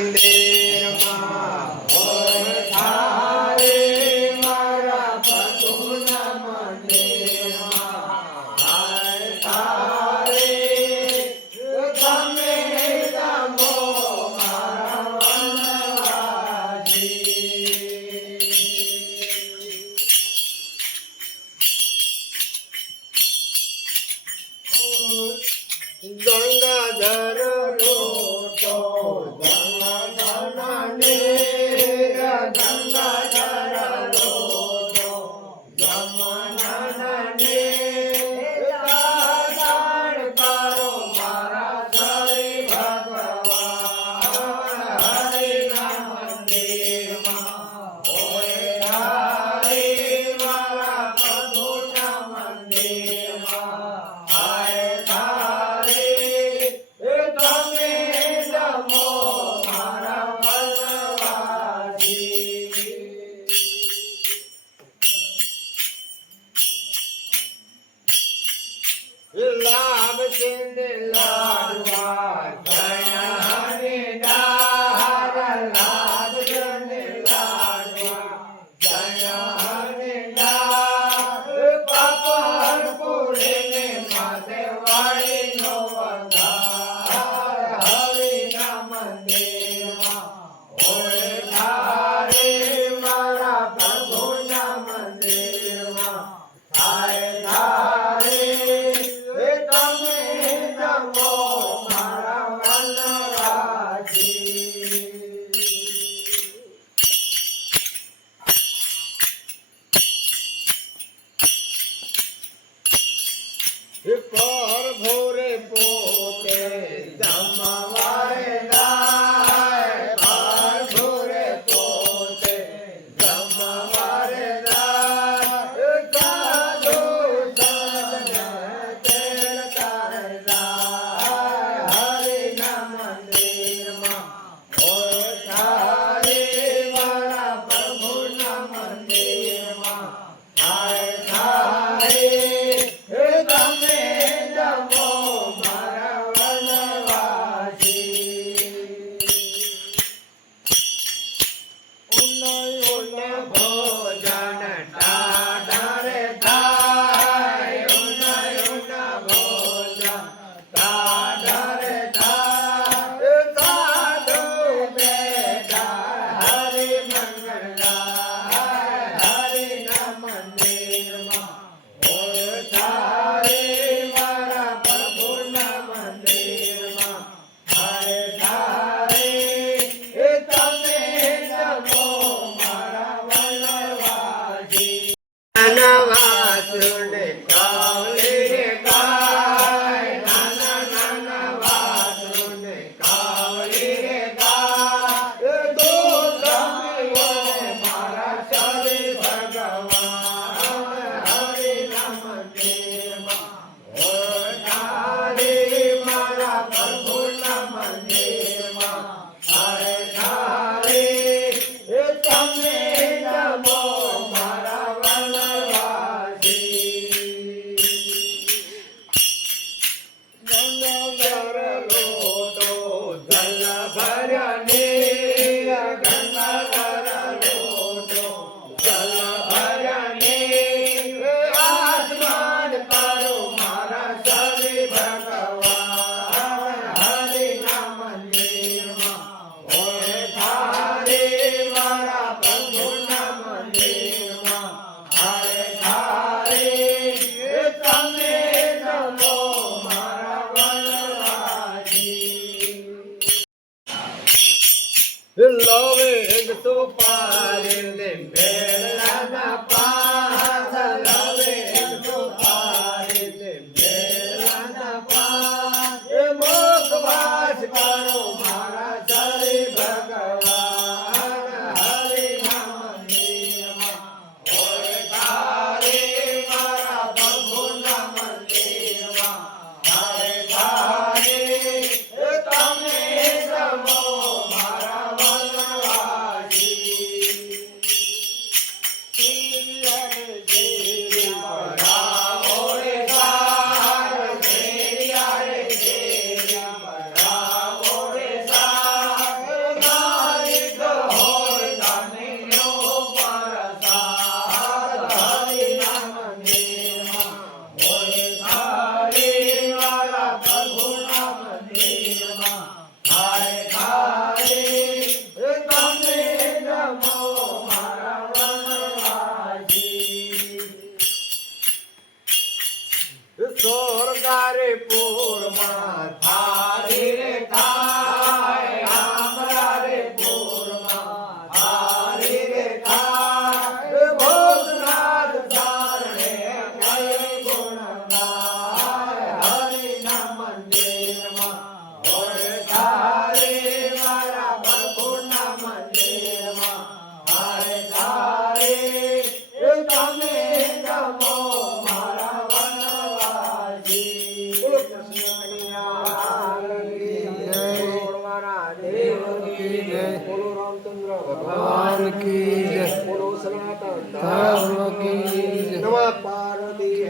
મંદિરમાં હોય તારે મારા પ્રભુના મંદિરમાં હાય તારે તમે રમો મારા વનવાસી ગંગાધર લોટો ગંગાધર ને ગંગાધર લોટો ગમન ને દાન કરો મારા શ્રી ભગવાન હરિના મંદિરમાં હોય હરે મારા પ્રભુના મંદિરમાં હાય તારે તમે રમો મારા વનવાસી લાભ ચિંદ લાડવા જયહરિ ડાર લાભ ચિંદ લાડવા જયહરિ ડાર પાપર પૂરીને માથે વાળીનો વધાર હરિના મંદિરમાં હોય તારે મારા પ્રભુના મંદિરમાં હાય તારે તમે રમો મારા વનવાસી પર ભોરે પોતે જમવારે જાય પર ભોરે પોતે જમવારે જાય સાધુ સંત તેલ કરતા હરિના મંદિરમાં હોય તારે મારા પ્રભુના મંદિરમાં હાય તારે તમે રમો મારા વનવાસી ઉન્નય ભોજન ટાઢરે થાય ઉન્નય ભોજન ટાઢરે થાય સાધુ બેઠા હરિ મંગલા હરિના મંદિરમાં હોય તારે મારા પ્રભુના મંદિરમાં હાય તારે તમે રમો મારા વનવાસી વનવાસુને કાવલી ગાય નાના વાસુને કાવલી ગાય દૂધ ગમ્યો મારા શ્રી ભગવાન હરિના મંદિરમાં હોય તારે મારા પ્રભુના મંદિરમાં હાય તારે તમે રમો મારા વનવાસી ગંગાધર લોટો જલ ભરને ગંગાધર લોટો જલ ભરને આસમાન પરો મારા શ્રી ભગવાન હરિના મંદિરમાં હોય તારે મારા પ્રભુના મંદિરમાં હાય તારે તમે રમો મારા વનવાસી લવે તો પારે ભેળાના પાસ લવે તો પારે ભેળાના પાસ મોક્ષવાસ કરો મારા શ્રી ભગવાન હરિના મંદિરમાં હોય તારે મારા પ્રભુના મંદિરમાં હાય તારે તમે રમો મારા વનવાસી की जय बोलो रामचंद्र भगवान की जय बोलो सनातन धर्म की जय नमः पार्वती जय